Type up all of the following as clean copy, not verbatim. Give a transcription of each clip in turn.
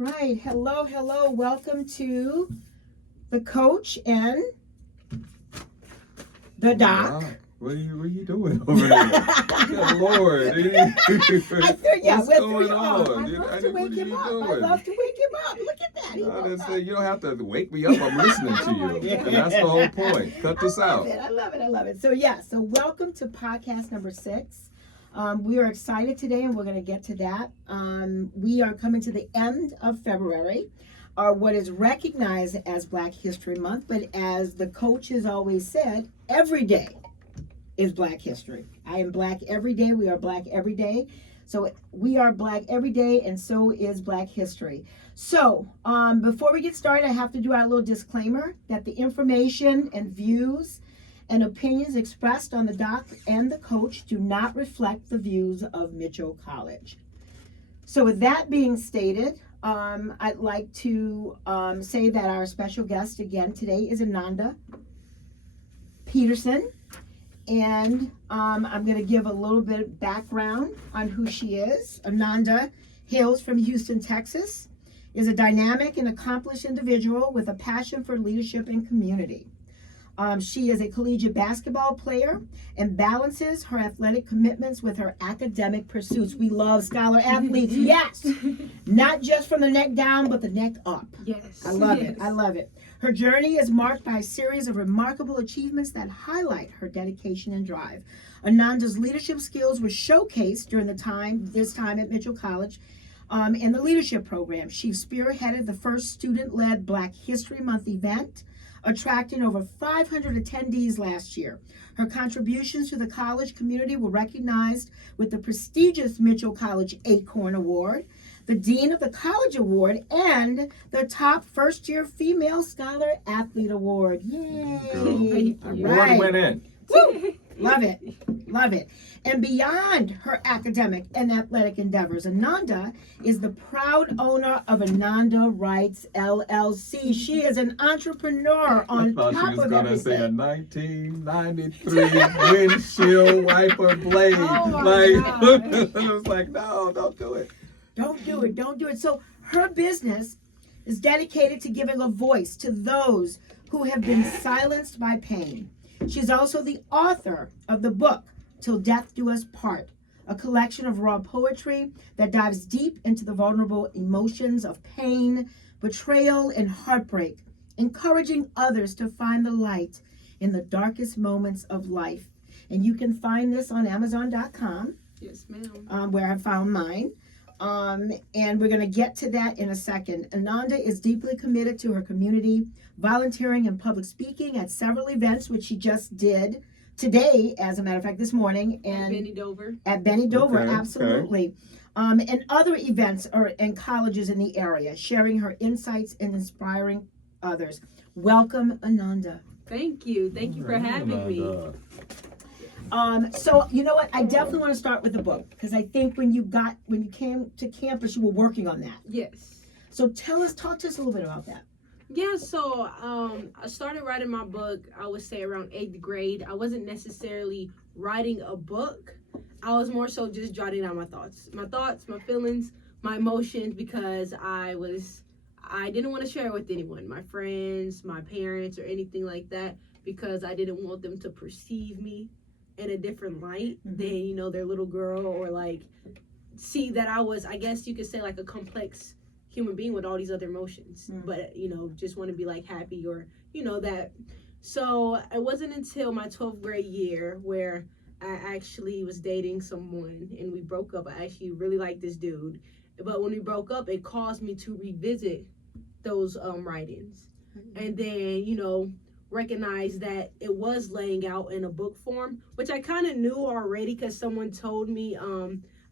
right. Hello. Welcome to the coach and the doc. What are you doing over there? Good Lord. What's going on? I love to wake him up. Look at that. You don't have to wake me up. I'm listening to you. And that's the whole point. Cut this out. I love it. So welcome to podcast number 6. We are excited today, and we're going to get to that. We are coming to the end of February, or what is recognized as Black History Month. But as the coach has always said, every day is Black History. I am Black every day. We are Black every day. So we are Black every day, and so is Black History. So before we get started, I have to do our little disclaimer that the information and views and opinions expressed on the doc and the coach do not reflect the views of Mitchell College. So with that being stated, I'd like to say that our special guest again today is Inonda Peterson. And I'm going to give a little bit of background on who she is. Inonda hails from Houston, Texas, is a dynamic and accomplished individual with a passion for leadership and community. She is a collegiate basketball player and balances her athletic commitments with her academic pursuits. We love scholar athletes, yes. Not just from the neck down, but the neck up. Yes. I love it. Her journey is marked by a series of remarkable achievements that highlight her dedication and drive. Inonda's leadership skills were showcased during this time at Mitchell College in the leadership program. She spearheaded the first student-led Black History Month event, attracting over 500 attendees last year. Her contributions to the college community were recognized with the prestigious Mitchell College Acorn Award, the Dean of the College Award, and the top first-year female scholar athlete award. Yay! Award went in. Woo! Love it. And beyond her academic and athletic endeavors, Inonda is the proud owner of Inonda Writes LLC. She is an entrepreneur on top of everything. I thought she was going to say a 1993 windshield wiper blade. I was like, no, don't do it. Don't do it. So her business is dedicated to giving a voice to those who have been silenced by pain. She's also the author of the book, Till Death Do Us Part, a collection of raw poetry that dives deep into the vulnerable emotions of pain, betrayal, and heartbreak, encouraging others to find the light in the darkest moments of life. And you can find this on Amazon.com. Yes, ma'am. Where I found mine. And we're going to get to that in a second. Inonda is deeply committed to her community, volunteering and public speaking at several events, which she just did today, as a matter of fact, this morning. And At Benny Dover, okay, absolutely. Okay. And other events and colleges in the area, sharing her insights and inspiring others. Welcome, Inonda. Thank you for having me. So you know what? I definitely want to start with the book, because I think when you came to campus, you were working on that. Yes. So talk to us a little bit about that. Yeah, so I started writing my book, I would say around 8th grade. I wasn't necessarily writing a book. I was more so just jotting down my thoughts, my feelings, my emotions, because I didn't want to share it with anyone, my friends, my parents, or anything like that, because I didn't want them to perceive me in a different light than, their little girl, or like see that I was, I guess you could say, like a complex human being with all these other emotions, but just want to be like happy, or that. So it wasn't until my 12th grade year where I actually was dating someone and we broke up. I actually really liked this dude, but when we broke up, it caused me to revisit those writings, and then recognize that it was laying out in a book form, which I kind of knew already, because someone told me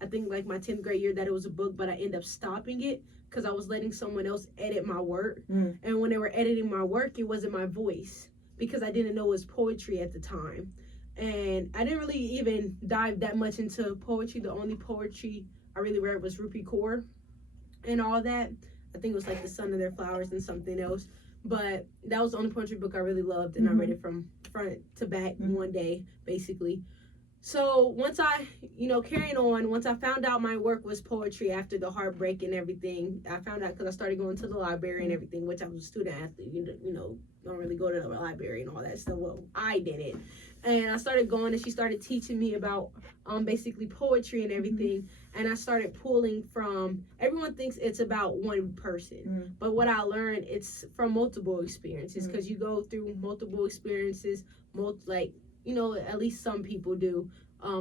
I think like my 10th grade year that it was a book, but I ended up stopping it because I was letting someone else edit my work. And when they were editing my work, it wasn't my voice, because I didn't know it was poetry at the time. And I didn't really even dive that much into poetry. The only poetry I really read was Rupi Kaur and all that. I think it was like The Sun of Their Flowers and something else. But that was the only poetry book I really loved, and I read it from front to back one day, basically. So once I, carrying on, once I found out my work was poetry after the heartbreak and everything, I found out because I started going to the library and everything, which I was a student athlete, don't really go to the library and all that stuff. Well, I didn't. And I started going, and she started teaching me about basically poetry and everything. And I started pulling from, everyone thinks it's about one person. But what I learned, it's from multiple experiences, because you go through multiple experiences, at least some people do,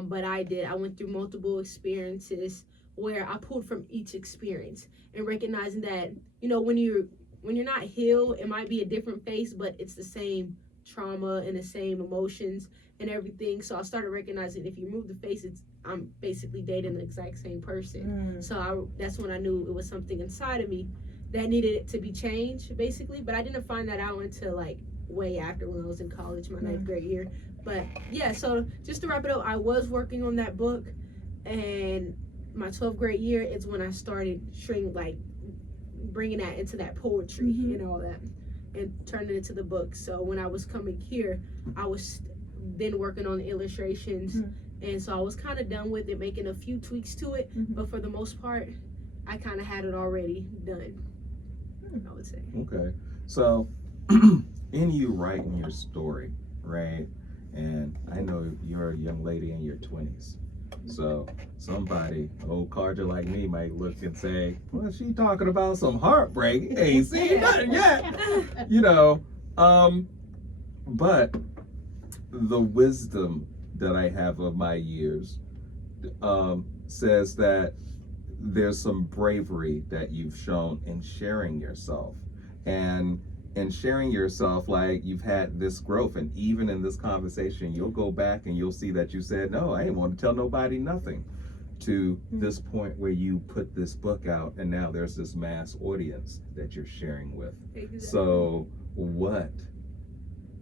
but I did. I went through multiple experiences where I pulled from each experience, and recognizing that, when you're not healed, it might be a different face, but it's the same trauma and the same emotions and everything. So I started recognizing if you remove the face, I'm basically dating the exact same person. So that's when I knew it was something inside of me that needed to be changed, basically. But I didn't find that out until way after, when I was in college, my 9th grade year. But yeah, so just to wrap it up, I was working on that book, and my 12th grade year is when I started bringing that into that poetry and all that, and turning it into the book. So when I was coming here, I was then working on the illustrations, and so I was kind of done with it, making a few tweaks to it, but for the most part, I kind of had it already done, I would say. Okay, so in you writing your story, right? And I know you're a young lady in your 20s. So somebody, old Carter like me, might look and say, well, she talking about some heartbreak. Ain't seen nothing yet. But the wisdom that I have of my years says that there's some bravery that you've shown in sharing yourself. And sharing yourself, you've had this growth, and even in this conversation, you'll go back and you'll see that you said, no, I ain't want to tell nobody nothing, to this point where you put this book out, and now there's this mass audience that you're sharing with. Exactly. So what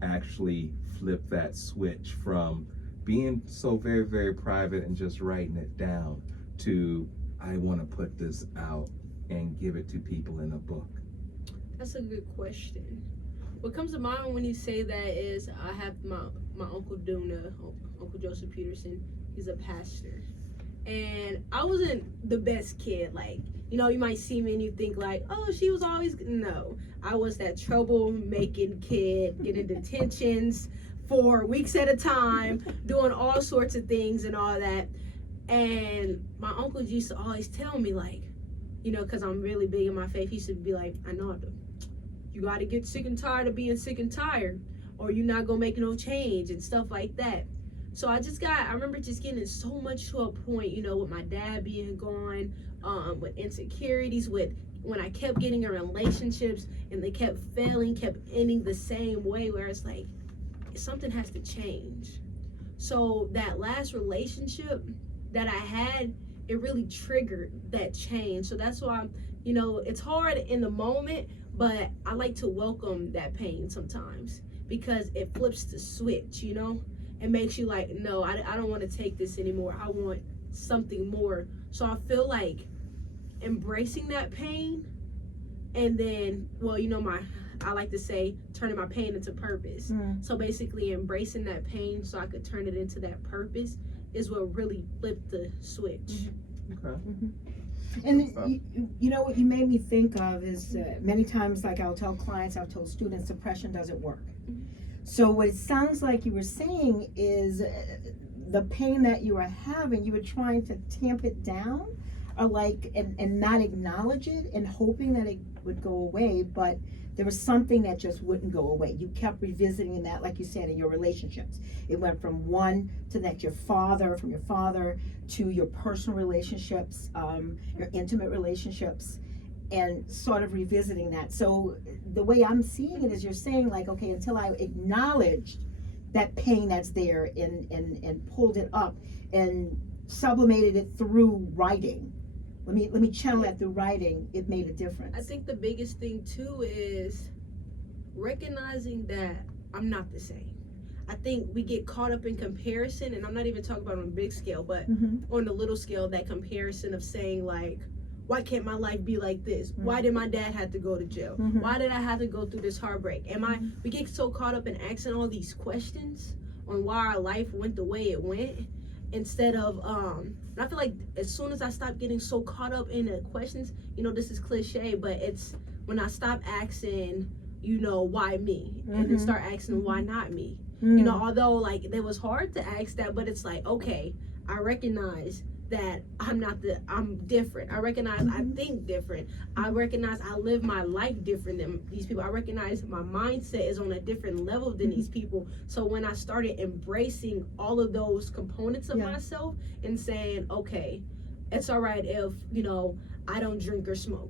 actually flipped that switch from being so very, very private and just writing it down to, I want to put this out and give it to people in a book? That's a good question. What comes to mind when you say that is, I have my Uncle Duna, Uncle Joseph Peterson. He's a pastor. And I wasn't the best kid. You might see me and you think oh, she was always, no. I was that troublemaking kid, getting detentions for weeks at a time, doing all sorts of things and all that. And my uncle used to always tell me, because I'm really big in my faith, he used to be like, I know, you got to get sick and tired of being sick and tired, or you're not going to make no change and stuff like that. So I remember just getting so much to a point, with my dad being gone, with insecurities, when I kept getting in relationships and they kept failing, kept ending the same way, where it's something has to change. So that last relationship that I had, it really triggered that change. So that's why, it's hard in the moment, but I like to welcome that pain sometimes, because it flips the switch, It makes you no, I don't want to take this anymore. I want something more. So I feel embracing that pain, and then, I like to say, turning my pain into purpose. So basically embracing that pain so I could turn it into that purpose is what really flipped the switch. Okay. And you know what you made me think of is many times, I'll tell clients, I've told students, suppression doesn't work. So what it sounds like you were saying is the pain that you were having, you were trying to tamp it down, or and not acknowledge it and hoping that it would go away, but there was something that just wouldn't go away. You kept revisiting that, like you said, in your relationships. It went from one to that, from your father to your personal relationships, your intimate relationships, and sort of revisiting that. So the way I'm seeing it is you're saying okay, until I acknowledged that pain that's there and pulled it up and sublimated it through writing. Let me channel that through writing. It made a difference. I think the biggest thing too is recognizing that I'm not the same. I think we get caught up in comparison, and I'm not even talking about on a big scale, but on the little scale, that comparison of saying why can't my life be like this? Why did my dad have to go to jail? Why did I have to go through this heartbreak? We get so caught up in asking all these questions on why our life went the way it went. instead of and I feel like as soon as I stop getting so caught up in the questions, this is cliche, but it's when I stop asking, why me, and then start asking why not me. Although like it was hard to ask that, but it's like, okay, I recognize that I'm different. I recognize I think different. I recognize I live my life different than these people. I recognize my mindset is on a different level than these people. So when I started embracing all of those components of myself and saying, okay, it's all right if, I don't drink or smoke.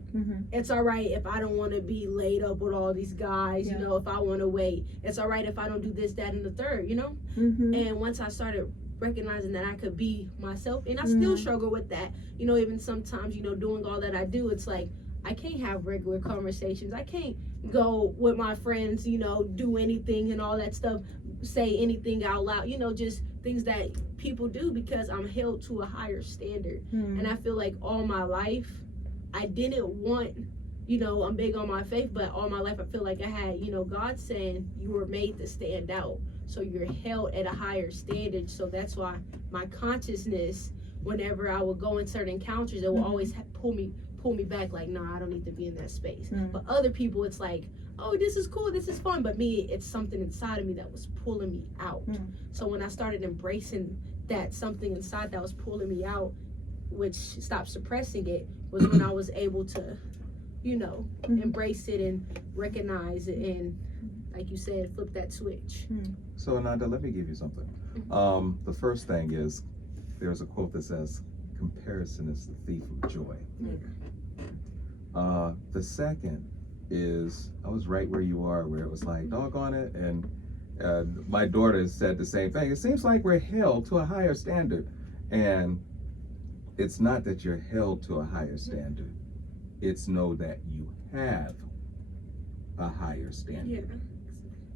It's all right if I don't want to be laid up with all these guys, if I want to wait. It's all right if I don't do this, that, and the third, And once I started recognizing that I could be myself, and I still struggle with that, even sometimes, doing all that I do, it's like I can't have regular conversations. I can't go with my friends, do anything and all that stuff, say anything out loud, just things that people do, because I'm held to a higher standard. And I feel like all my life I didn't want, I'm big on my faith, but all my life I feel like I had, God saying you were made to stand out. So you're held at a higher standard. So that's why my consciousness, whenever I would go in certain encounters, it will always pull me back, like, nah, I don't need to be in that space. But other people, it's like, oh, this is cool, this is fun. But me, it's something inside of me that was pulling me out. So when I started embracing that something inside that was pulling me out, which stopped suppressing it, was when I was able to, embrace it and recognize it and, like you said, flip that switch. So Inonda, let me give you something. The first thing is, there's a quote that says, comparison is the thief of joy. The second is, I was right where you are, where it was like, doggone it, and my daughter said the same thing. It seems like we're held to a higher standard, and it's not that you're held to a higher standard. It's know that you have a higher standard.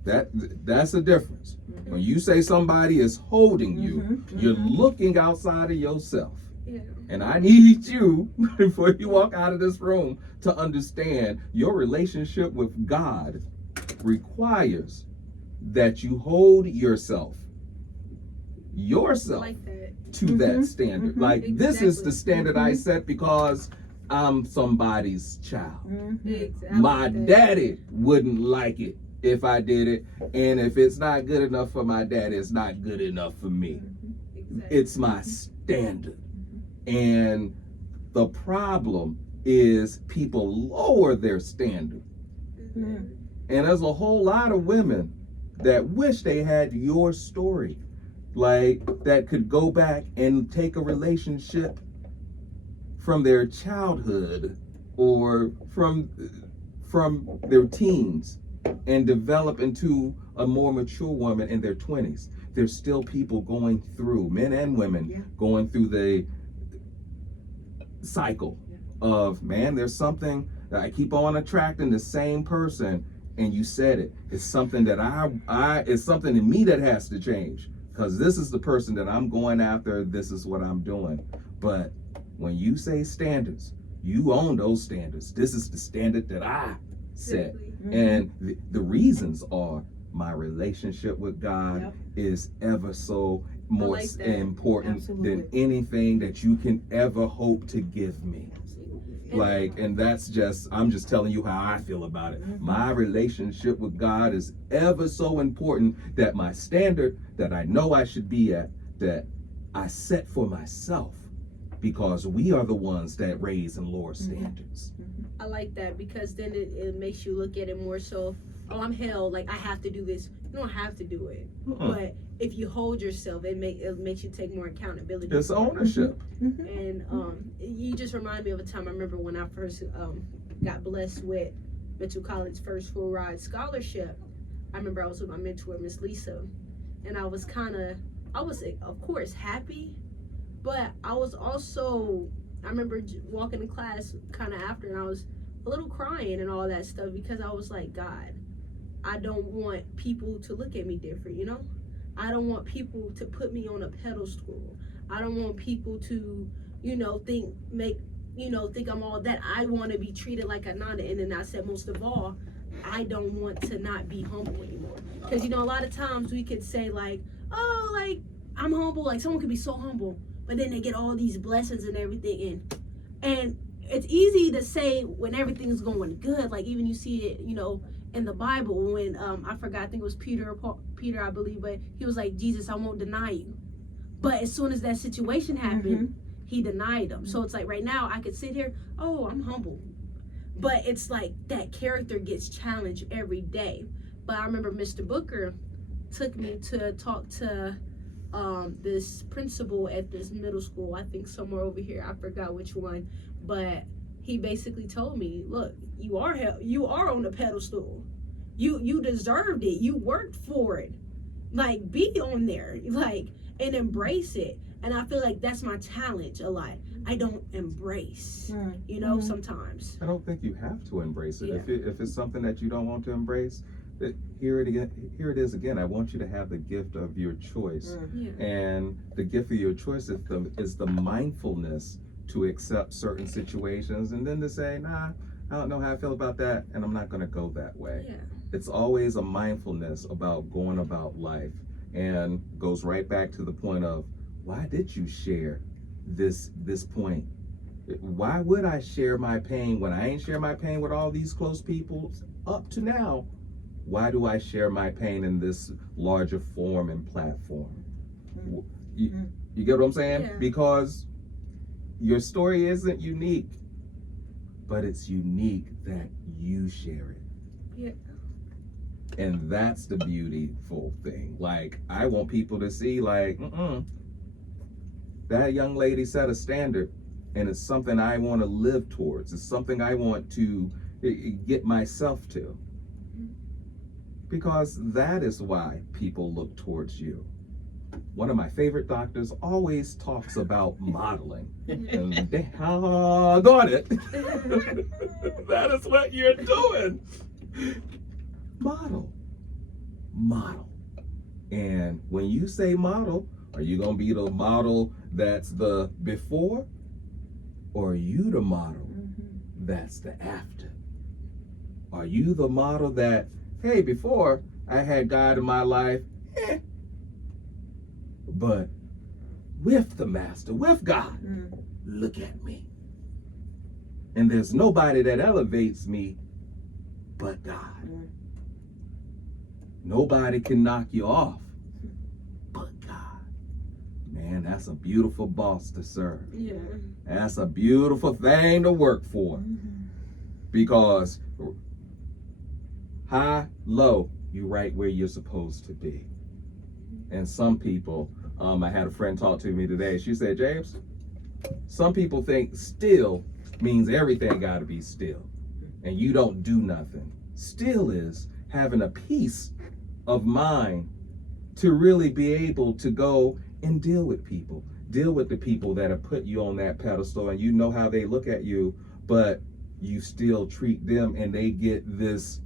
That's the difference. When you say somebody is holding you, you're looking outside of yourself. And I need you, before you walk out of this room, to understand your relationship with God requires that you hold yourself Like that. to that standard. Like, this is the standard I set because I'm somebody's child. My daddy wouldn't like it if I did it, and if it's not good enough for my daddy, it's not good enough for me. It's my standard. And the problem is people lower their standard. And there's a whole lot of women that wish they had your story, like that could go back and take a relationship from their childhood or from their teens and develop into a more mature woman in their 20s. There's still people going through, men and women, going through the cycle of, man, there's something that I keep on attracting the same person. And you said it. It's something that it's something in me that has to change, because this is the person that I'm going after. This is what I'm doing. But when you say standards, you own those standards. This is the standard that I set. And the reasons are, my relationship with God is ever so more important than anything that you can ever hope to give me. Like, and that's just, I'm just telling you how I feel about it. My relationship with God is ever so important, that my standard that I know I should be at, that I set for myself, because we are the ones that raise and lower standards. I like that, because then it makes you look at it more so, oh, I'm held, like I have to do this. You don't have to do it. But if you hold yourself, it makes you take more accountability. It's ownership. And you just remind me of a time I remember when I first got blessed with Mitchell College's first full ride scholarship. I remember I was with my mentor, Miss Lisa, and I was of course happy, but I was also, I remember walking to class kind of after, and I was a little crying and all that stuff, because I was like, God, I don't want people to look at me different, I don't want people to put me on a pedestal. I don't want people to, think I'm all that. I want to be treated like Inonda. And then I said, most of all, I don't want to not be humble anymore. Because, a lot of times we could say like, oh, like, I'm humble. Like someone could be so humble, but then they get all these blessings and everything. And it's easy to say when everything's going good. Like even you see it, in the Bible when I forgot, I think it was Peter, I believe, but he was like, Jesus, I won't deny you. But as soon as that situation happened, he denied him. So it's like right now I could sit here, oh, I'm humble. But it's like that character gets challenged every day. But I remember Mr. Booker took me to talk to this principal at this middle school, I think somewhere over here, I forgot which one, but he basically told me, look, you are on the pedestal. You deserved it. You worked for it. Like, be on there, like, and embrace it. And I feel like that's my challenge a lot. I don't embrace, sometimes. I don't think you have to embrace it. Yeah. If it's something that you don't want to embrace, here it is again. I want you to have the gift of your choice, Yeah. and the gift of your choice is the mindfulness to accept certain situations, and then to say, nah, I don't know how I feel about that, and I'm not going to go that way. Yeah. It's always a mindfulness about going about life, and goes right back to the point of, why did you share this point? Why would I share my pain when I ain't share my pain with all these close people up to now? Why do I share my pain in this larger form and platform? You get what I'm saying? Yeah. Because your story isn't unique, but it's unique that you share it. Yeah. And that's the beautiful thing. Like, I want people to see, like, that young lady set a standard, and it's something I want to live towards. It's something I want to get myself to. Because that is why people look towards you. One of my favorite doctors always talks about modeling. And doggone it. That is what you're doing. Model. And when you say model, are you going to be the model that's the before? Or are you the model that's the after? Are you the model that, hey, before I had God in my life, but with the master, with God, look at me. And there's nobody that elevates me but God. Nobody can knock you off but God. Man, that's a beautiful boss to serve. Yeah. That's a beautiful thing to work for. Because high, low, you right where you're supposed to be. And some people, I had a friend talk to me today. She said, James, some people think still means everything got to be still, and you don't do nothing. Still is having a peace of mind to really be able to go and deal with people. Deal with the people that have put you on that pedestal, and you know how they look at you, but you still treat them, and they get this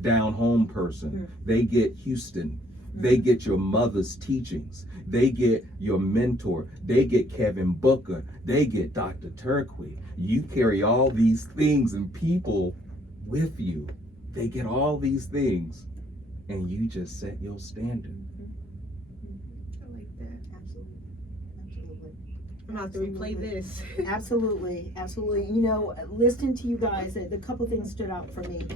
down home person. They get Houston. They get your mother's teachings. They get your mentor. They get Kevin Booker. They get Dr. Turquie. You carry all these things and people with you. They get all these things, and you just set your standard. I like that. Absolutely. I'm about to replay this. Absolutely. Listening to you guys, the couple things stood out for me.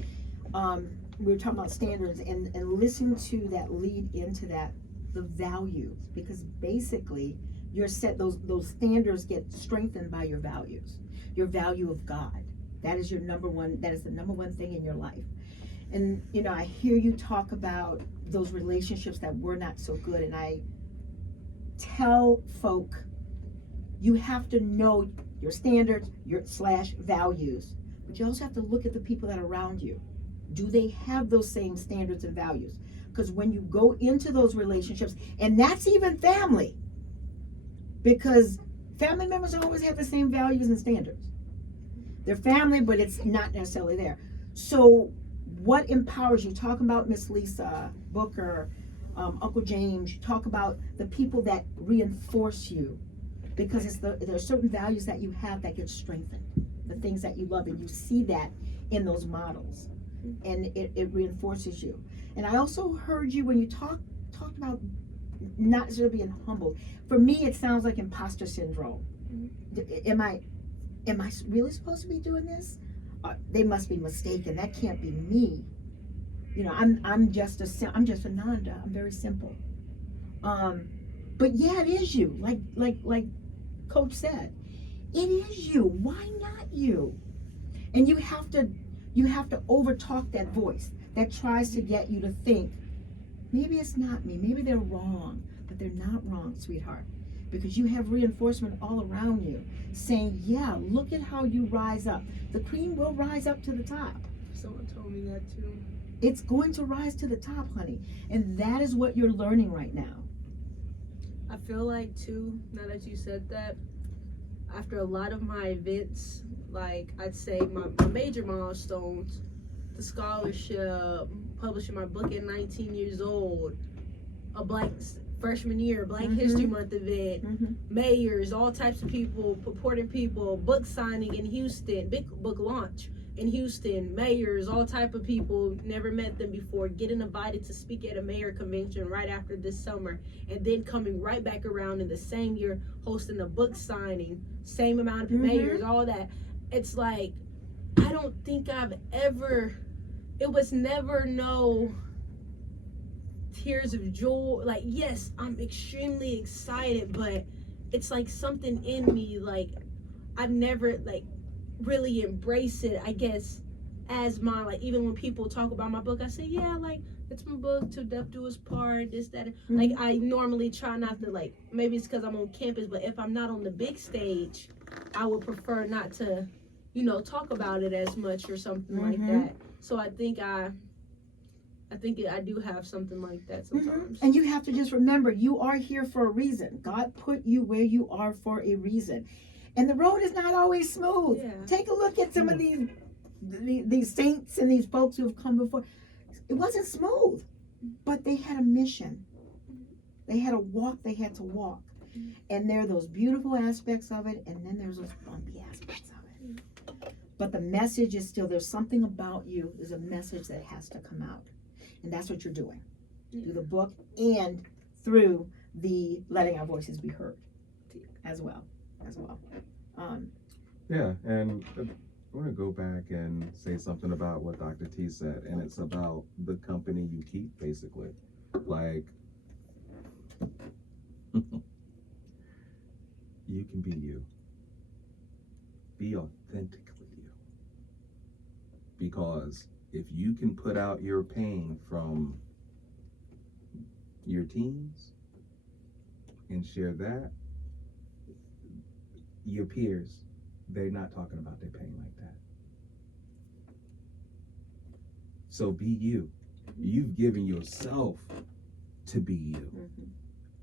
We were talking about standards, and listen to that lead into that, the values, because basically you're set, those standards get strengthened by your values, your value of God. That is the number one thing in your life. And I hear you talk about those relationships that were not so good, and I tell folk, you have to know your standards, your /values, but you also have to look at the people that are around you. Do they have those same standards and values? Because when you go into those relationships, and that's even family, because family members don't always have the same values and standards. They're family, but it's not necessarily there. So what empowers you? Talk about Miss Lisa Booker, Uncle James. You talk about the people that reinforce you, because there are certain values that you have that get strengthened, the things that you love, and you see that in those models. And it reinforces you. And I also heard you when you talked about not sort of being humbled. For me, it sounds like imposter syndrome. Am I really supposed to be doing this? They must be mistaken. That can't be me. You know, I'm just Inonda. I'm very simple. But yeah, it is you. Like Coach said, it is you. Why not you? And you have to overtalk that voice that tries to get you to think, maybe it's not me. Maybe they're wrong, but they're not wrong, sweetheart. Because you have reinforcement all around you saying, yeah, look at how you rise up. The cream will rise up to the top. Someone told me that too. It's going to rise to the top, honey. And that is what you're learning right now. I feel like too, now that you said that, after a lot of my events, like I'd say my major milestones, the scholarship, publishing my book at 19 years old, a Black freshman year, Black History Month event, mayors, all types of people, purported people, book signing in Houston, big book launch in Houston, mayors, all type of people, never met them before, getting invited to speak at a mayor convention right after this summer, and then coming right back around in the same year, hosting a book signing, same amount of mayors, all that. It's like, I don't think I've ever, it was never no tears of joy. Like, yes, I'm extremely excited, but it's like something in me, like, I've never, like, really embrace it, I guess, as my, like, even when people talk about my book, I say, yeah, like, it's my book, Till Death Do Us Part, this, that, like, I normally try not to, like, maybe it's because I'm on campus, but if I'm not on the big stage, I would prefer not to, you know, talk about it as much or something like that. So I think I do have something like that sometimes. And you have to just remember, you are here for a reason. God put you where you are for a reason. And the road is not always smooth. Yeah. Take a look at some of these saints and these folks who have come before. It wasn't smooth, but they had a mission. They had a walk they had to walk. And there are those beautiful aspects of it, and then there's those bumpy aspects of it. But the message is still, there's something about you. There's a message that has to come out. And that's what you're doing. Through the book and through the letting our voices be heard as well. Yeah, and I want to go back and say something about what Dr. T said, and it's about the company you keep, basically. Like, you can be you. Be authentically you. Because if you can put out your pain from your teens and share that, your peers, they're not talking about their pain like that. So be you. You've given yourself to be you.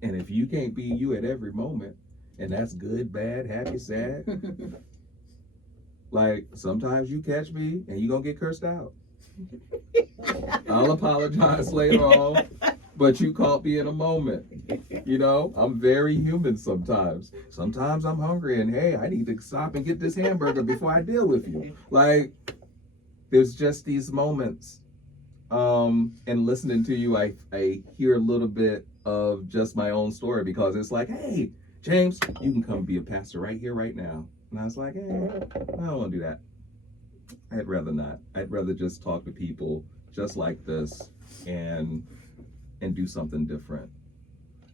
And if you can't be you at every moment, and that's good, bad, happy, sad, like sometimes you catch me and you're gonna get cursed out. I'll apologize later on, but you caught me in a moment. You know, I'm very human sometimes. Sometimes I'm hungry and hey, I need to stop and get this hamburger before I deal with you. Like, there's just these moments. And listening to you, I hear a little bit of just my own story, because it's like, hey, James, you can come be a pastor right here, right now. And I was like, hey, I don't want to do that. I'd rather not. I'd rather just talk to people just like this and do something different.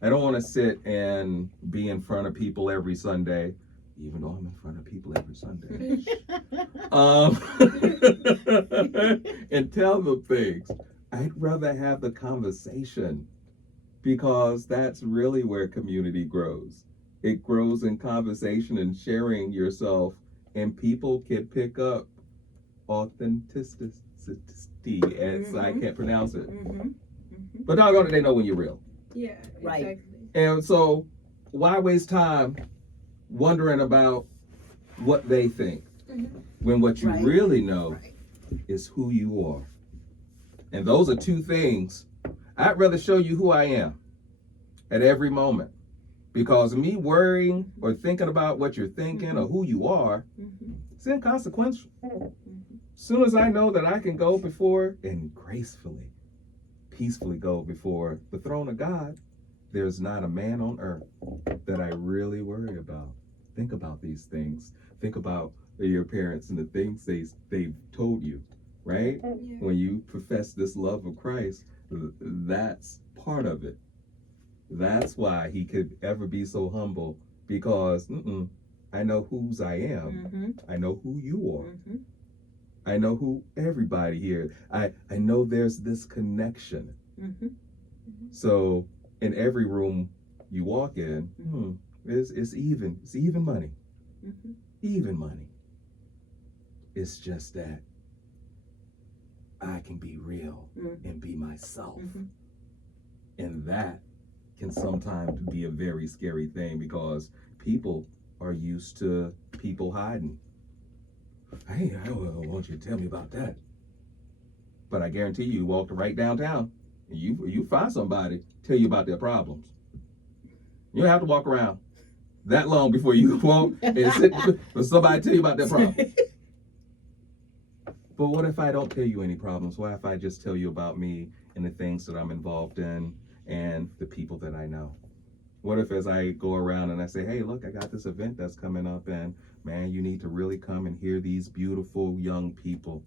I don't want to sit and be in front of people every Sunday, even though I'm in front of people every Sunday, and tell them things. I'd rather have the conversation, because that's really where community grows. It grows in conversation and sharing yourself, and people can pick up authenticity, as I can't pronounce it. But doggone it, they know when you're real. Yeah, right. Exactly. And so, why waste time wondering about what they think when what you really know is who you are? And those are two things. I'd rather show you who I am at every moment, because me worrying or thinking about what you're thinking or who you are, it's inconsequential. As soon as I know that I can go before and gracefully, peacefully go before the throne of God, there's not a man on earth that I really worry about. Think about these things. Think about your parents and the things they've told you, right? Yeah. When you profess this love of Christ, that's part of it. That's why he could ever be so humble, because I know whose I am. I know who you are. I know who everybody here. I know there's this connection. So in every room you walk in, it's even money. Even money. It's just that I can be real and be myself. And that can sometimes be a very scary thing, because people are used to people hiding. Hey, I don't want you to tell me about that. But I guarantee you walk right downtown and you find somebody tell you about their problems. You don't have to walk around that long before you walk and sit for somebody to tell you about their problem. But what if I don't tell you any problems? What if I just tell you about me and the things that I'm involved in and the people that I know? What if as I go around and I say, hey, look, I got this event that's coming up, and man, you need to really come and hear these beautiful young people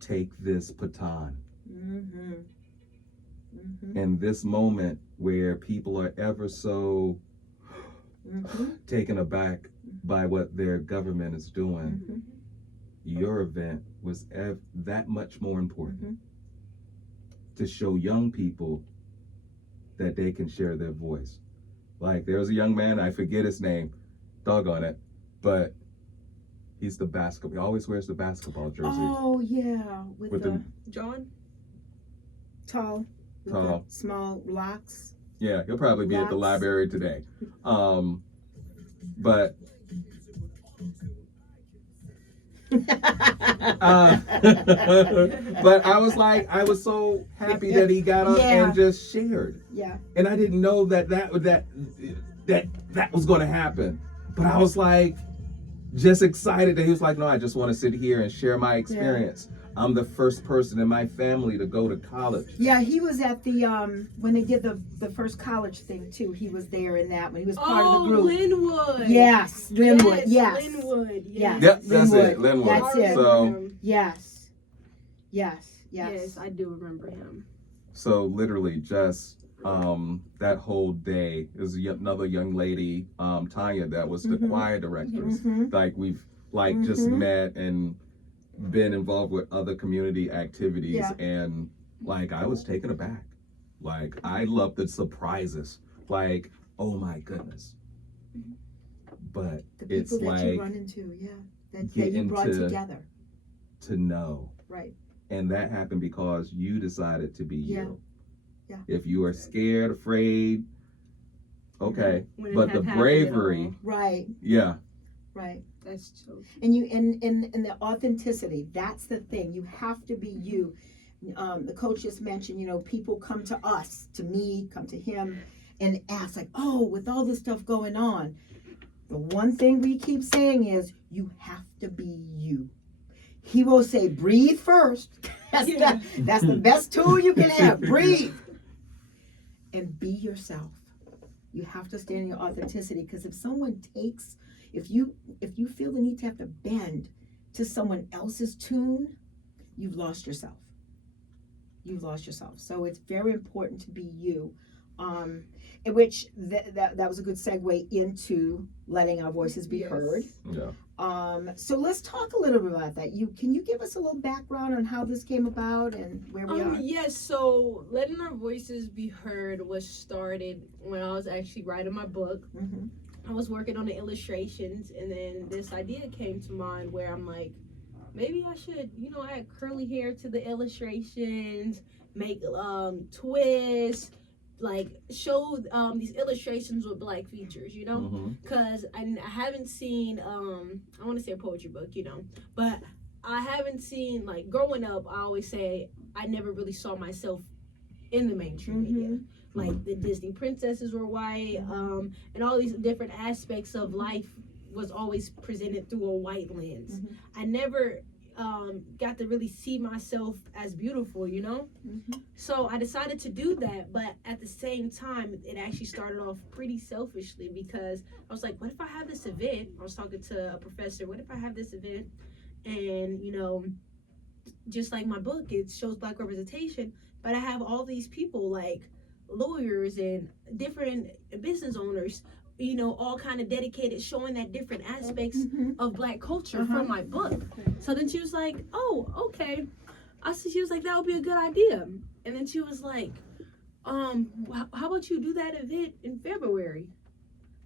take this baton. And this moment where people are ever so taken aback by what their government is doing, your event was that much more important to show young people that they can share their voice. Like, there's a young man, I forget his name, doggone it, but he's the basketball. He always wears the basketball jersey. Oh yeah, with the John? tall, with Tall. the small locks. Yeah, he'll probably be at the Lots. library today. But but I was so happy that he got up and just shared. Yeah. And I didn't know that was going to happen. But I was like, just excited that he was like, no, I just want to sit here and share my experience. I'm the first person in my family to go to college. Yeah, he was at the when they did the first college thing too. He was there in that when he was part of the group. Linwood. Yes, Linwood. Yes. Linwood. Yes. Yep, that's Linwood. it. Linwood. That's it. So Yes. Yes. Yes. Yes, I do remember him. So literally just that whole day, there's another young lady, Tanya, that was the choir directors. Like we've just met and been involved with other community activities, and like I was taken aback. Like I love the surprises. Like, oh my goodness. But The people it's that like you run into, that you brought together. To know. Right. And that happened because you decided to be you. Yeah. If you are scared, afraid, okay. Wouldn't But the have happened bravery, at all. Right. yeah. Right. That's true. And you and the authenticity, that's the thing. You have to be you. The coach just mentioned, people come to us, to me, come to him and ask like, oh, with all this stuff going on, the one thing we keep saying is you have to be you. He will say, breathe first. That's the best tool you can have. Breathe. And be yourself. You have to stand in your authenticity, because if someone if you feel the need to have to bend to someone else's tune, you've lost yourself. You've lost yourself. So it's very important to be you. In which that was a good segue into letting our voices be heard. Yeah. So let's talk a little bit about that. Can you give us a little background on how this came about and where we are? Yes, so letting our voices be heard was started when I was actually writing my book. I was working on the illustrations, and then this idea came to mind where I'm like, maybe I should, add curly hair to the illustrations, make twists, like show these illustrations with black features, because I haven't seen I want to say a poetry book, but I haven't seen, like, growing up, I always say I never really saw myself in the mainstream media. Like the Disney princesses were white, and all these different aspects of life was always presented through a white lens. I never got to really see myself as beautiful, you know? Mhm. So I decided to do that, but at the same time, it actually started off pretty selfishly because I was like, what if I have this event? I was talking to a professor, what if I have this event and, you know, just like my book, it shows Black representation, but I have all these people like lawyers and different business owners, you know, all kind of dedicated, showing that different aspects Mhm. of Black culture Uh-huh. from my book. So then she was like, oh, okay. She was like, that would be a good idea. And then she was like, how about you do that event in February?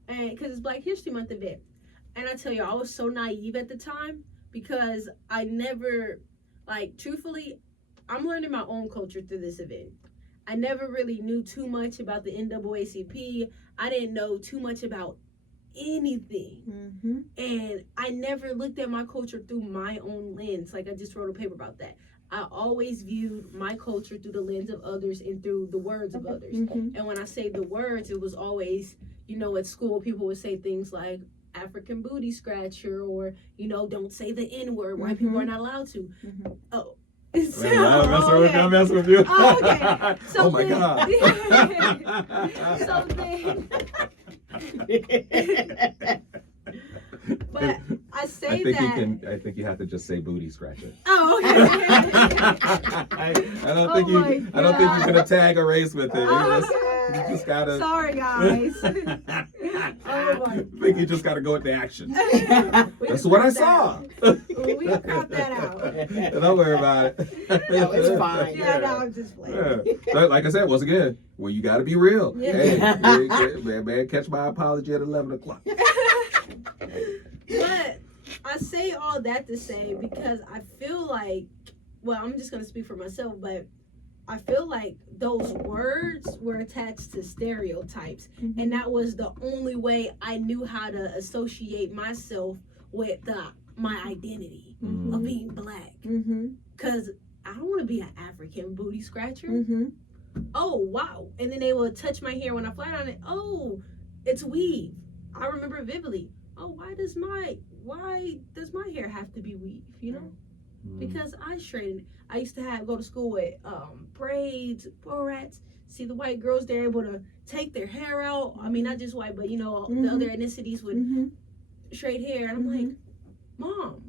And because it's Black History Month event. And I tell you, I was so naive at the time because I never, like, truthfully, I'm learning my own culture through this event. I never really knew too much about the NAACP. I didn't know too much about anything. Mm-hmm. And I never looked at my culture through my own lens. Like, I just wrote a paper about that. I always viewed my culture through the lens of others and through the words of others. Mm-hmm. And when I say the words, it was always, you know, at school, people would say things like African booty scratcher, or, you know, don't say the N word. White people are not allowed to. Mm-hmm. Oh. So, I'm messing with you. Oh, okay. So oh my then, God. So then, but I say I think that. I think you have to just say booty scratcher. Oh, okay. I don't think you can tag a race with it. You just gotta. Sorry, guys. Oh my. I think you just gotta go with the action. We That's can what I crop saw. We can crop that out. Don't worry about it. No, it's fine. Yeah, no, I'm just playing. Yeah. But like I said, once again, well, you got to be real. Yeah. Hey, man, catch my apology at 11 o'clock. But I say all that to say because I feel like, well, I'm just going to speak for myself, but I feel like those words were attached to stereotypes. Mm-hmm. And that was the only way I knew how to associate myself with my identity Mm-hmm. of being Black. Mm-hmm. Because I don't want to be an African booty scratcher. Mm-hmm. Oh, wow. And then they will touch my hair when I flat on it. Oh, it's weave. I remember vividly. Oh, why does my hair have to be weave, you know? Because I straightened. I used to go to school with braids, barrettes. See the white girls, they're able to take their hair out. I mean, not just white, but you know, the other ethnicities with straight hair. And I'm like, Mom,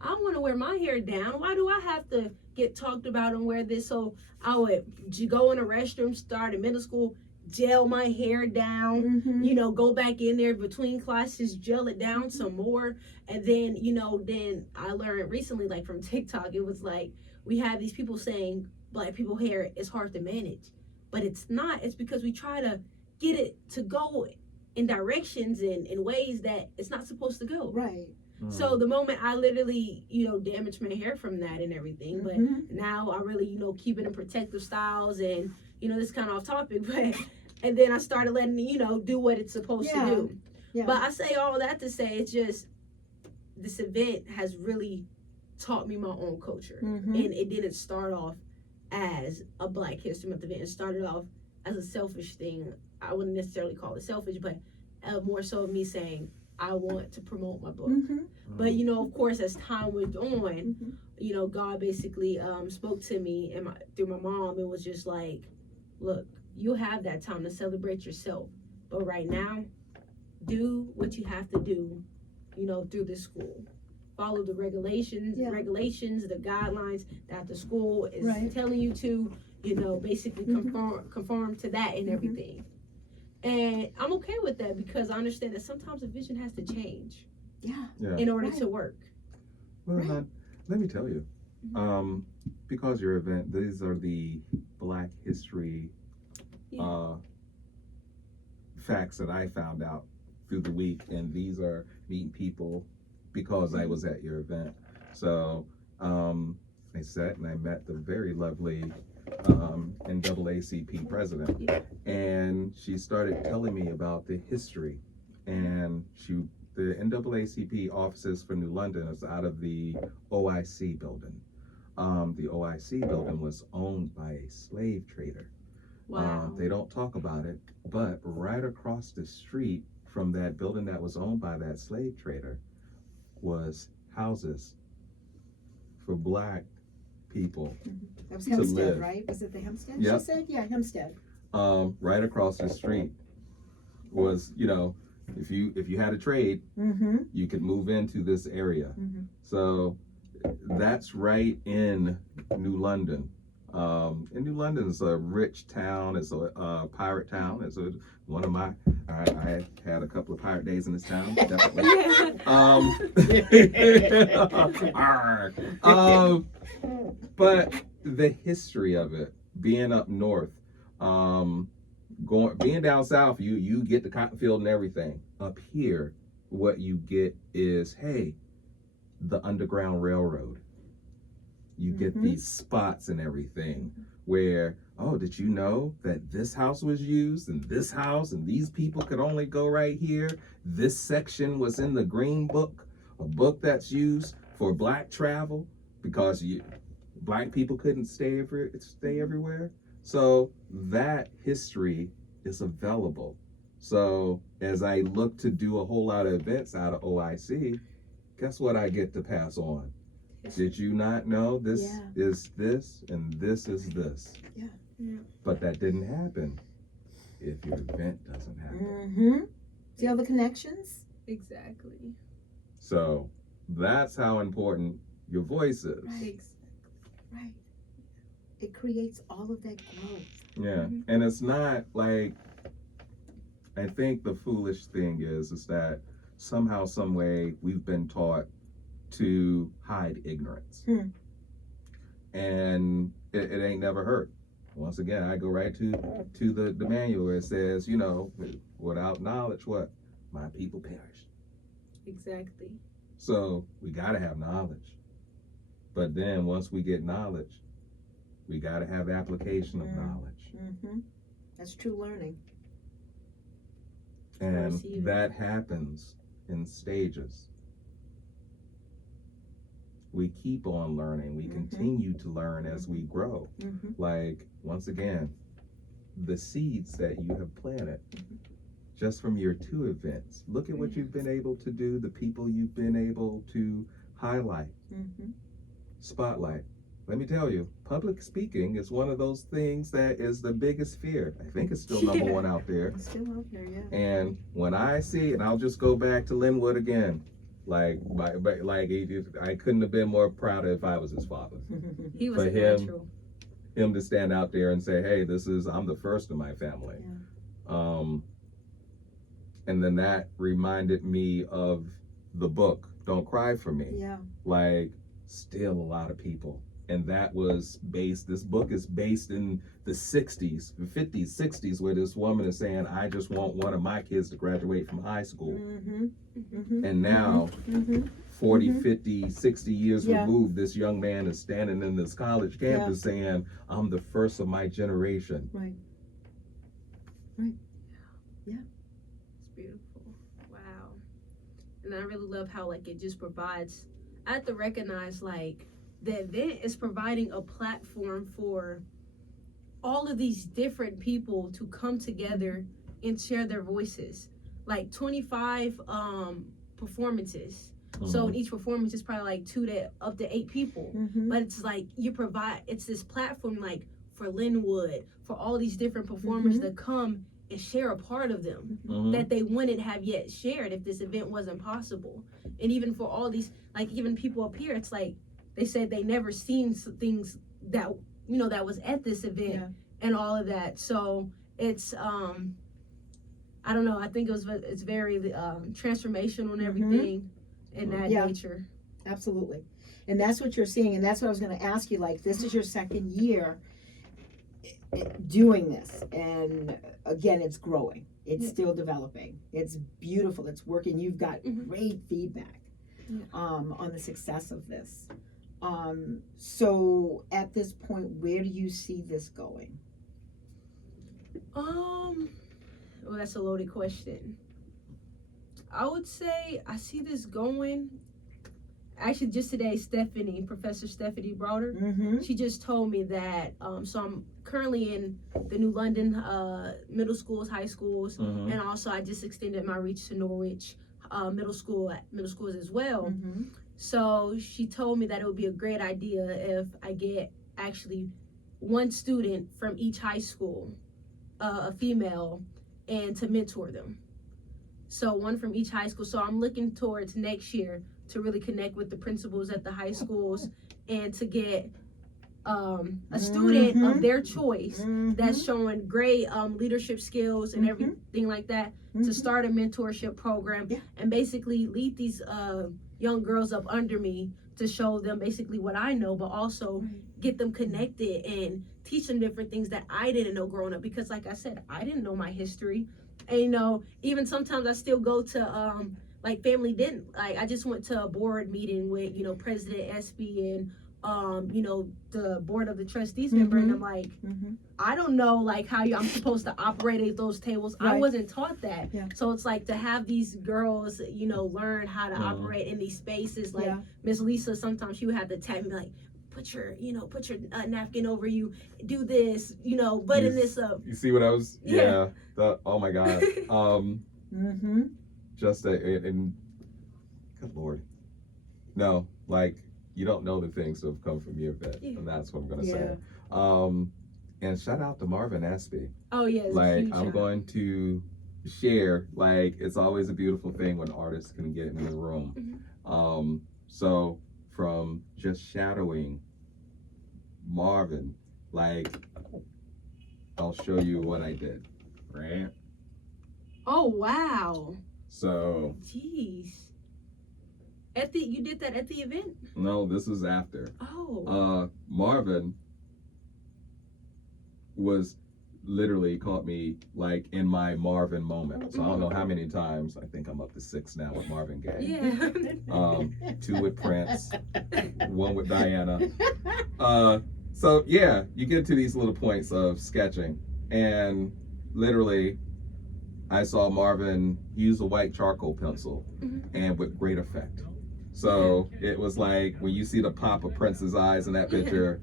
I want to wear my hair down. Why do I have to get talked about and wear this? So I would go in a restroom, start in middle school, gel my hair down, you know, go back in there between classes, gel it down some more. And then, you know, then I learned recently, like from TikTok, it was like, we have these people saying Black people hair is hard to manage, but it's not. It's because we try to get it to go in directions and in ways that it's not supposed to go. Right. So the moment I literally, you know, damaged my hair from that and everything, but now I really, you know, keep it in protective styles and, you know, this kind of off topic, but, and then I started letting it, you know, do what it's supposed to do. Yeah. But I say all that to say, it's just, this event has really taught me my own culture. And it didn't start off as a Black History Month event. It started off as a selfish thing. I wouldn't necessarily call it selfish, but more so me saying, I want to promote my book. But, you know, of course, as time went on, you know, God basically spoke to me and through my mom. It was just like, look, you have that time to celebrate yourself. But right now, do what you have to do, you know, through the school. Follow the regulations, the guidelines that the school is telling you to, you know, basically conform to that and everything. And I'm okay with that because I understand that sometimes a vision has to change in order to work. Well, let me tell you, because your event, these are the Black history facts that I found out through the week, and these are meeting people because I was at your event. So I sat and I met the very lovely NAACP president, and she started telling me about the history, and the NAACP offices for New London is out of the OIC building. The OIC building was owned by a slave trader. Wow. They don't talk about it, but right across the street from that building that was owned by that slave trader was houses for Black people. That was To Hempstead, live. right? Was it the Hempstead? Yep. She said, yeah, Hempstead. Right across the street was, if you had a trade, Mm-hmm. you could move into this area. Mm-hmm. So that's right in New London. And New London is a rich town. It's a pirate town. It's one of my. I had a couple of pirate days in this town. Definitely. Arr. But the history of it, being up north, being down south, you get the cotton field and everything. Up here, what you get is, hey, the Underground Railroad. You get these spots and everything where, oh, did you know that this house was used and this house and these people could only go right here? This section was in the Green Book, a book that's used for Black travel because Black people couldn't stay everywhere. So that history is available. So as I look to do a whole lot of events out of OIC, guess what I get to pass on? Did you not know this is this and this is this? Yeah. But that didn't happen if your event doesn't happen. Mm-hmm. See all the connections? Exactly. So that's how important your voice is. Right. Right. It creates all of that growth. Yeah. And it's not like, I think the foolish thing is that somehow, some way we've been taught to hide ignorance. And it ain't never hurt. Once again, I go right to the manual where it says, without knowledge, what? My people perish. Exactly. So we gotta have knowledge. But then once we get knowledge, we gotta have application of knowledge. Mm-hmm. That's true learning. And that happens in stages. We keep on learning. We continue to learn as we grow. Like, once again, the seeds that you have planted just from your 2 events. Look at what you've been able to do, the people you've been able to highlight, spotlight. Let me tell you, public speaking is one of those things that is the biggest fear. I think it's still number 1 out there. It's still out there, yeah. And when I see, and I'll just go back to Linwood again, I couldn't have been more proud if I was his father. He was For a him, natural. Him to stand out there and say, hey, I'm the first in my family. And then that reminded me of the book, Don't Cry for Me. Yeah. Like, still a lot of people. And this book is based in the 60s, the 50s, 60s, where this woman is saying, I just want one of my kids to graduate from high school. And now, 40, 50, 60 years removed, this young man is standing in this college campus saying, I'm the first of my generation. Right. Yeah. It's beautiful. Wow. And I really love how it just provides, I have to recognize the event is providing a platform for all of these different people to come together and share their voices. 25 performances. So in each performance is probably 2 to up to 8 people. But it's it's this platform for Linwood, for all these different performers to come and share a part of them that they wouldn't have yet shared if this event wasn't possible. And even for all these, even people up here, it's they said they never seen things that that was at this event and all of that. So it's I don't know. I think it's very transformational and everything in that nature. Absolutely, and that's what you're seeing, and that's what I was going to ask you. This is your 2nd year doing this, and again, it's growing. It's still developing. It's beautiful. It's working. You've got great feedback on the success of this. So at this point, where do you see this going? Well, that's a loaded question. I would say I see this going. Actually, just today, Professor Stephanie Browder, she just told me that. So I'm currently in the New London middle schools, high schools, and also I just extended my reach to Norwich middle schools as well. So she told me that it would be a great idea if I get actually one student from each high school, a female, and to mentor them. So one from each high school. So I'm looking towards next year to really connect with the principals at the high schools and to get a student of their choice that's showing great leadership skills and everything like that to start a mentorship program and basically lead these young girls up under me to show them basically what I know, but also get them connected and teach them different things that I didn't know growing up. Because like I said, I didn't know my history. And you know, even sometimes I still go to like family didn't. Like I just went to a board meeting with, you know, President SB and you know, the board of the trustees member, and I'm like, I don't know like how I'm supposed to operate at those tables. I wasn't taught that. So it's like to have these girls, you know, learn how to operate in these spaces. Like Miss Lisa, sometimes she would have to tap me like, put your napkin over you, do this, you know, button this up. You see what I was? Oh my God. Just and good Lord, no, like. You don't know the things that have come from your vet, and that's what I'm gonna say. And shout out to Marvin Espy. Oh yes. Like I'm going to share. Like it's always a beautiful thing when artists can get in the room. So from just shadowing Marvin, like I'll show you what I did. Right. Oh wow. So. Jeez. You did that at the event? No, this is after. Oh. Marvin was literally caught me like in my Marvin moment. So I don't know how many times. I think I'm up to 6 now with Marvin Gaye. Yeah. 2 with Prince, 1 with Diana. So yeah, you get to these little points of sketching, and literally, I saw Marvin use a white charcoal pencil, and with great effect. So it was like when you see the pop of Prince's eyes in that picture,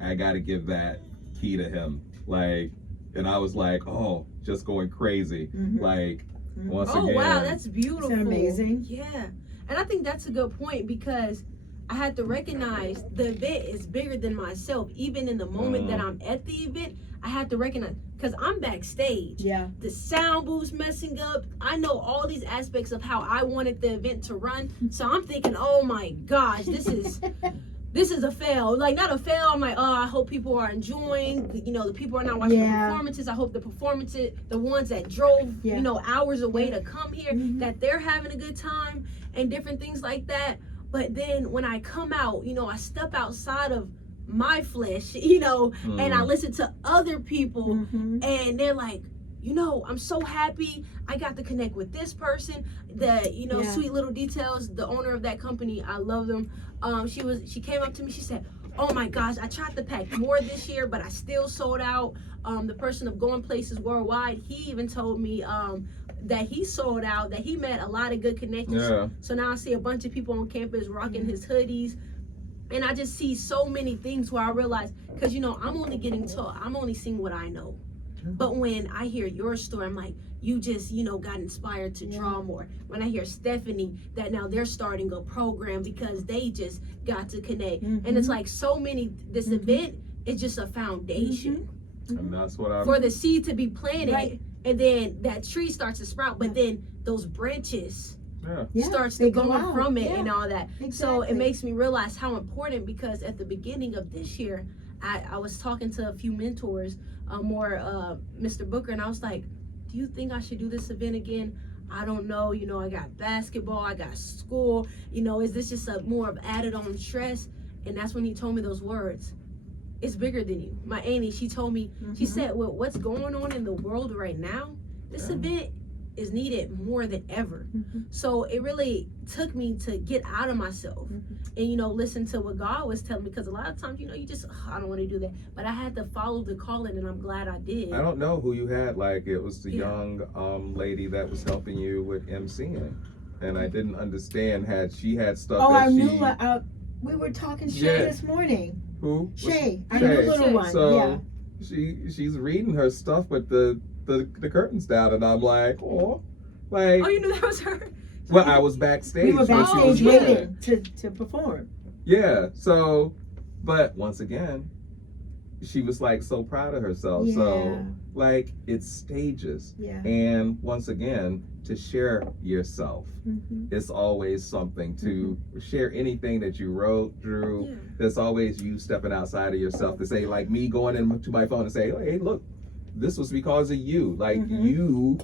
I got to give that key to him. Like, and I was like, oh, just going crazy. Like, once again. Oh wow, that's beautiful. Isn't that amazing? Yeah, and I think that's a good point because I had to recognize the event is bigger than myself. Even in the moment that I'm at the event, I had to recognize because I'm backstage. Yeah. The sound booth's messing up. I know all these aspects of how I wanted the event to run. So I'm thinking, oh my gosh, this is a fail. Like not a fail. I'm like, oh, I hope people are enjoying. You know, the people are not watching the performances. I hope the performances, the ones that drove, you know, hours away to come here, that they're having a good time and different things like that. But then when I come out, you know, I step outside of my flesh, you know, and I listen to other people and they're like, you know, I'm so happy I got to connect with this person. The, you know, Sweet Little Details, the owner of that company, I love them. She came up to me, she said, oh my gosh, I tried to pack more this year, but I still sold out. The person of Going Places Worldwide, he even told me that he sold out, that he met a lot of good connections. So now I see a bunch of people on campus rocking his hoodies. And I just see so many things where I realize, because, you know, I'm only getting taught, I'm only seeing what I know. But when I hear your story, I'm like, you just, you know, got inspired to draw more. When I hear Stephanie, that now they're starting a program because they just got to connect. And it's like so many, this event is just a foundation. And that's what for the seed to be planted, and then that tree starts to sprout, but then those branches starts to go on from it and all that. So it makes me realize how important, because at the beginning of this year, I was talking to a few mentors, Mr. Booker, and I was like, do you think I should do this event again? I don't know, you know, I got basketball, I got school, you know, is this just a more of added on stress? And that's when he told me those words. It's bigger than you. My auntie, she told me, she said, well, what's going on in the world right now, this event is needed more than ever. So it really took me to get out of myself and, you know, listen to what God was telling me, because a lot of times, you know, you just, I don't want to do that. But I had to follow the calling, and I'm glad I did. I don't know who you had. Like, it was the young lady that was helping you with MCing. And I didn't understand, she had stuff we were talking Shay this morning. Who? Shay, our new little one. So she's reading her stuff with the curtains down, and I'm like, oh, like. Oh, you knew that was her? Well, I was backstage. We were when she was backstage there. waiting to perform. Yeah. So, but once again, she was like so proud of herself. Yeah. So, like, it's stages. Yeah. And once again, to share yourself. Mm-hmm. It's always something to share anything that you wrote, drew. Yeah. There's always you stepping outside of yourself to say, like me going into my phone and say, hey, look, this was because of you. Like you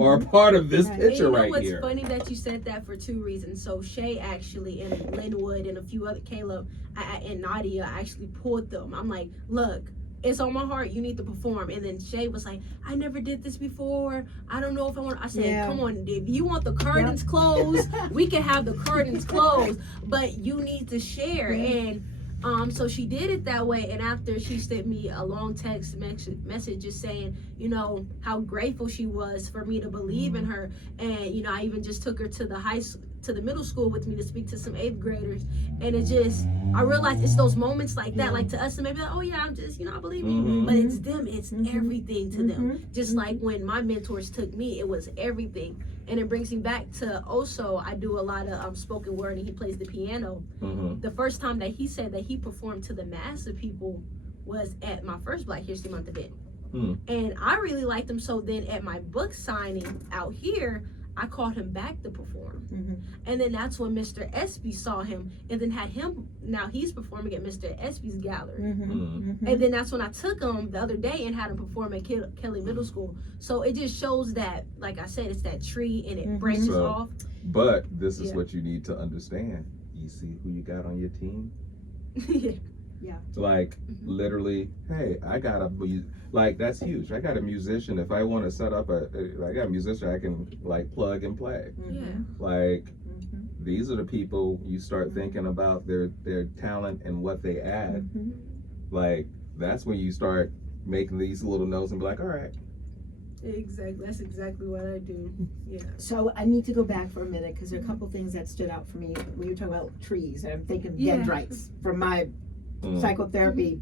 are a part of this Right. picture And you know right what's here. funny that you said that for two reasons. So Shay actually and Linwood and a few other Caleb and Nadia actually pulled them. I'm like, look, it's on my heart. You need to perform. And then Shay was like, I never did this before. I don't know if I want. I said, Yeah. come on, if you want the curtains closed, we can have the curtains closed. But you need to share. And so she did it that way. And after she sent me a long text message just saying, you know, how grateful she was for me to believe in her. And you know, I even just took her to the middle school with me to speak to some 8th graders, and it just, I realized it's those moments like that, like to us, and maybe like, oh yeah, I'm just, you know, I believe in you, but it's them, it's everything to them. Just like when my mentors took me, it was everything. And it brings me back to also, I do a lot of spoken word, and he plays the piano. The first time that he said that he performed to the mass of people was at my first Black History Month event. And I really liked him, so then at my book signing out here, I called him back to perform. And then that's when Mr. Espy saw him and then had him, now he's performing at Mr. Espy's gallery. And then that's when I took him the other day and had him perform at Kelly Middle School. So it just shows that, like I said, it's that tree and it branches off. But this is what you need to understand. You see who you got on your team? Yeah. Like literally, hey, I got like that's huge. I got a musician. If I want to set up I got a musician I can like plug and play. Like these are the people you start thinking about their talent and what they add. Like that's when you start making these little notes and be like, all right. Exactly. That's exactly what I do. Yeah. So I need to go back for a minute because there are a couple things that stood out for me when you were talking about trees. And I'm thinking dendrites from my psychotherapy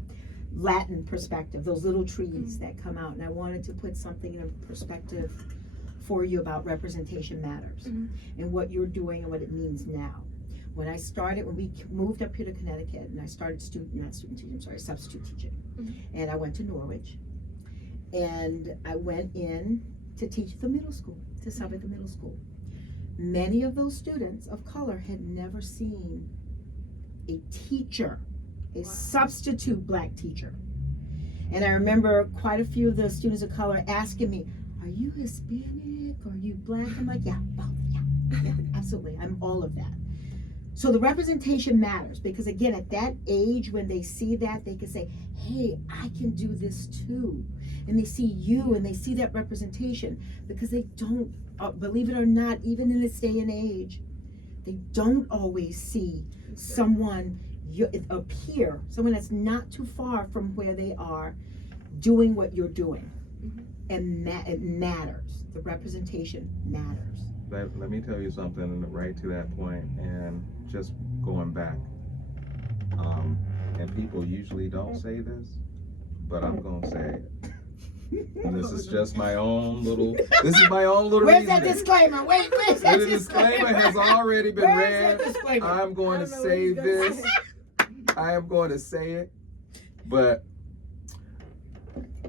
Latin perspective, those little trees that come out. And I wanted to put something in perspective for you about representation matters and what you're doing and what it means now. When we moved up here to Connecticut and I started substitute teaching. And I went to Norwich and I went in to teach the middle school, to sub at the middle school. Many of those students of color had never seen a teacher, a substitute Black teacher. And I remember quite a few of the students of color asking me, are you Hispanic? Are you Black? I'm like, yeah, absolutely. I'm all of that. So the representation matters because again, at that age, when they see that, they can say, hey, I can do this too. And they see you and they see that representation because they don't, believe it or not, even in this day and age, they don't always see someone, a peer, someone that's not too far from where they are doing what you're doing. And it matters. The representation matters. Let me tell you something right to that point, and just going back. And people usually don't say this, but I'm gonna say it. And this is just my own little. This is my own little. Where's that reasoning. disclaimer? Where's that The disclaimer has already been read. I'm going to say this. I am going to say it, but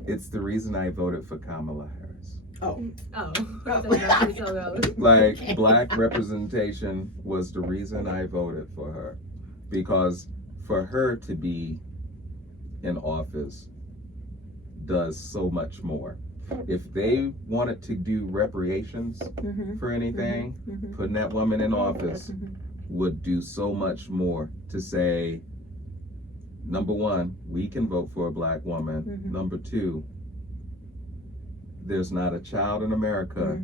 it's the reason I voted for Kamala Harris. Like Black representation was the reason I voted for her, because for her to be in office does so much more. If they wanted to do reparations for anything, putting that woman in office would do so much more to say, number one, we can vote for a Black woman. Number two, there's not a child in America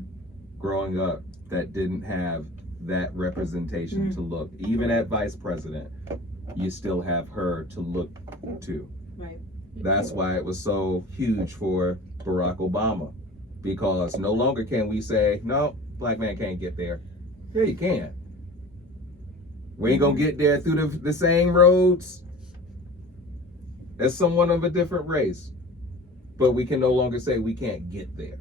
growing up that didn't have that representation to look. Even at vice president, you still have her to look to. Right. That's why it was so huge for Barack Obama, because no longer can we say, no, Black man can't get there. Yeah, you can. We ain't gonna get there through the same roads as someone of a different race, but we can no longer say we can't get there.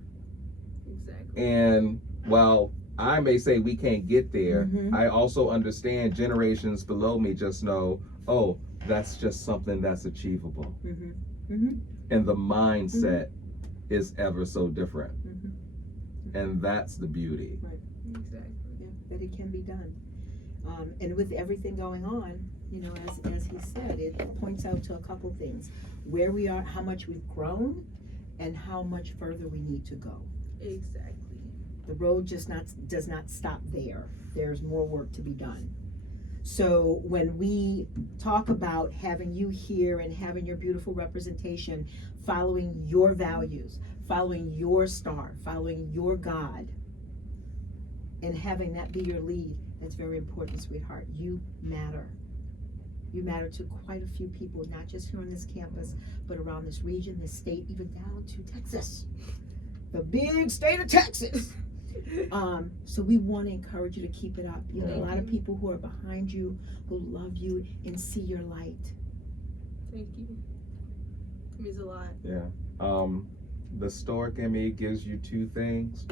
Exactly. And while I may say we can't get there. Mhm. I also understand generations below me just know, oh, that's just something that's achievable. Mhm. Mhm. And the mindset is ever so different. Mhm. And that's the beauty. Exactly. Yeah, that it can be done. And with everything going on, you know, as he said, it points out to a couple things: where we are, how much we've grown, and how much further we need to go. Exactly. The road just does not stop there. There's more work to be done. So when we talk about having you here and having your beautiful representation, following your values, following your star, following your God, and having that be your lead, that's very important, sweetheart. You matter. You matter to quite a few people, not just here on this campus, but around this region, this state, even down to Texas, the big state of Texas. So we want to encourage you to keep it up. You have a lot of people who are behind you, who love you and see your light. Thank you. It means a lot. Yeah. The stoic in me gives you two things.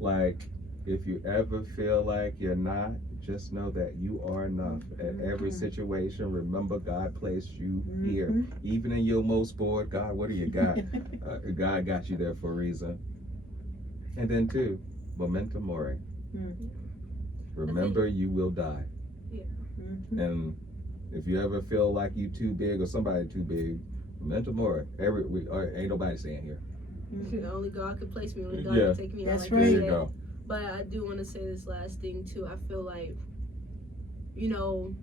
Like, if you ever feel like you're not, just know that you are enough. At every situation, remember God placed you here. Even in your most bored, God, what do you got? God got you there for a reason. And then two, memento mori. Remember, you will die. Yeah. And if you ever feel like you too big or somebody too big, memento mori. Ain't nobody staying here. Only God could place me. Only God Yeah. can take me out. That's Like right. There you you said. go. But I do want to say this last thing too. I feel like, you know,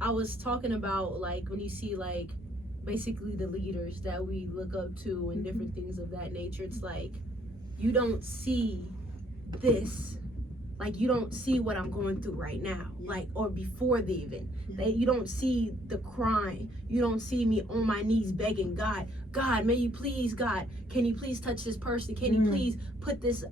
I was talking about like when you see like basically the leaders that we look up to and different things of that nature. It's like you don't see this. Like you don't see what I'm going through right now, like or before the event. You don't see the crying. You don't see me on my knees begging God, may you please, God, can you please touch this person? Can you please put this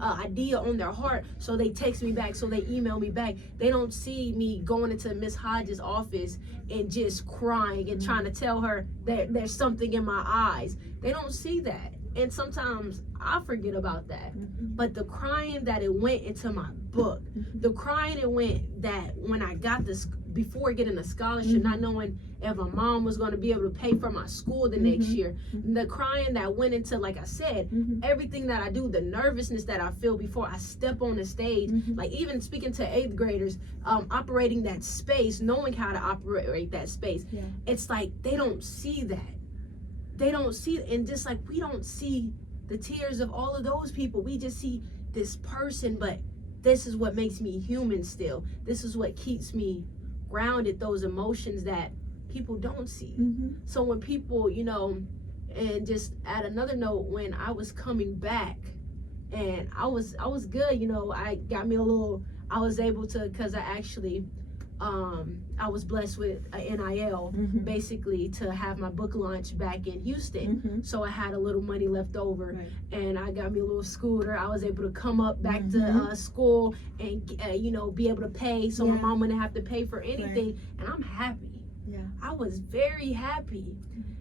idea on their heart? So they text me back, so they email me back. They don't see me going into Miss Hodges' office and just crying and trying to tell her that there's something in my eyes. They don't see that. And sometimes I forget about that. But the crying that it went into my book, the crying it went that when I got this, before getting a scholarship, not knowing if my mom was going to be able to pay for my school the next year, the crying that went into, like I said, everything that I do, the nervousness that I feel before I step on the stage, like even speaking to 8th graders, operating that space, knowing how to operate that space. It's like they don't see that. They don't see it, and just like we don't see the tears of all of those people, we just see this person. But this is what makes me human still. This is what keeps me grounded, those emotions that people don't see. So when people, you know, and just add another note, when I was coming back and I was good, you know, I was able to, because I actually I was blessed with an NIL basically to have my book launch back in Houston. So I had a little money left over, and I got me a little scooter. I was able to come up back to school and you know, be able to pay, so my mom wouldn't have to pay for anything. And I'm happy. I was very happy.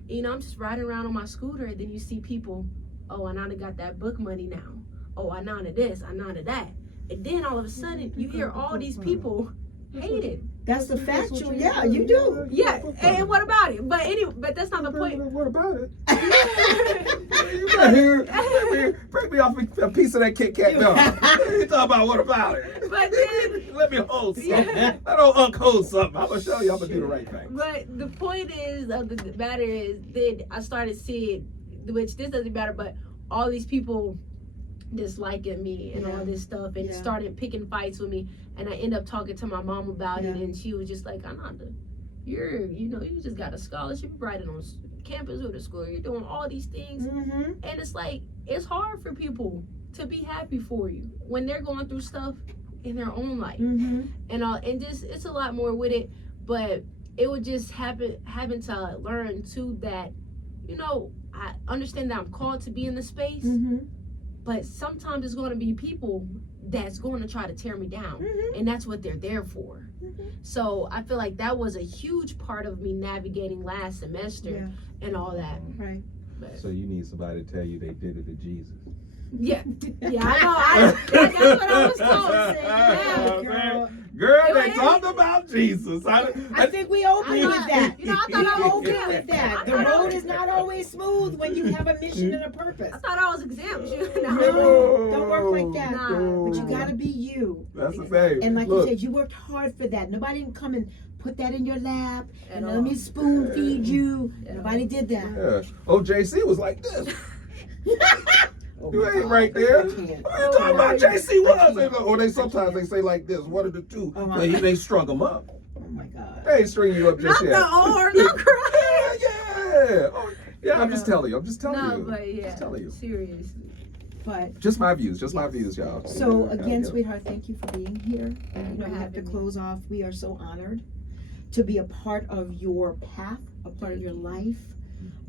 You know, I'm just riding around on my scooter, and then you see people, oh, I now got that book money now. Oh, I now this, I now that. And then all of a sudden you hear all these people hate it. That's the factual. Yeah, you do. Yeah, and what about it? But anyway, but that's not the point. What about it? You right here, break me off a piece of that Kit Kat. No, you talking about what about it? But then Let me hold something. I don't unhold something. I'm gonna show you. I'm gonna do the right thing. But the point is, of the matter is, then I started seeing, which this doesn't matter, but all these people disliking me and all this stuff, and started picking fights with me. And I end up talking to my mom about it, and she was just like, Inonda, you just got a scholarship, you're riding on campus with a school, you're doing all these things. And it's like, it's hard for people to be happy for you when they're going through stuff in their own life. And just, it's a lot more with it. But it would just having to learn too that, you know, I understand that I'm called to be in the space, but sometimes it's going to be people that's going to try to tear me down, and that's what they're there for. So I feel like that was a huge part of me navigating last semester and all that. Right. But So you need somebody to tell you they did it to Jesus. Yeah, yeah, I know. That's what I was told. Yeah. Girl, They talked about Jesus. I think we open I with thought- that. you know, I thought I was open exempt. with that. I The thought I road was- is not always smooth when you have a mission and a purpose. I thought I was exempt. No, don't work like that. Nah. But you gotta be you. That's the thing. And like Look, you said, you worked hard for that. Nobody didn't come and put that in your lap At and all. let me spoon feed you. At Nobody did that. yeah. Oh, JC was like this. Oh You my ain't God. right there. I What can't. you talking about? JC was. They go, or they sometimes can't. they say like this. One of the two. Oh, They strung them up. Oh my God. They ain't string you up just Not yet. the or not crying. Yeah. Oh, yeah. I'm just telling you. I'm just telling No, you. but yeah, Just telling you. seriously. But Just my views. Just my views, y'all. so Yeah, again, yeah. sweetheart, thank you for being here. You know, for we have to having me. close off. We are so honored to be a part of your path, a part of your life.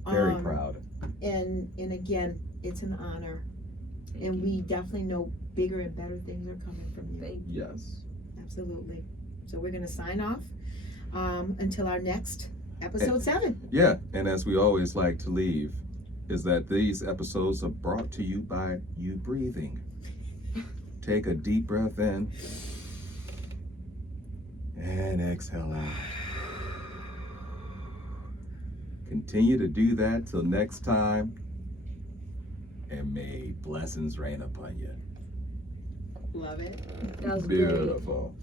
Very proud. And again, it's an honor. And we definitely know bigger and better things are coming from you. Thank you. Yes. Absolutely. So we're gonna sign off until our next episode 7. Yeah, and as we always like to leave, is that these episodes are brought to you by you breathing. Take a deep breath in and exhale out. Continue to do that till next time, and may blessings rain upon you. Love it. That was great. Beautiful.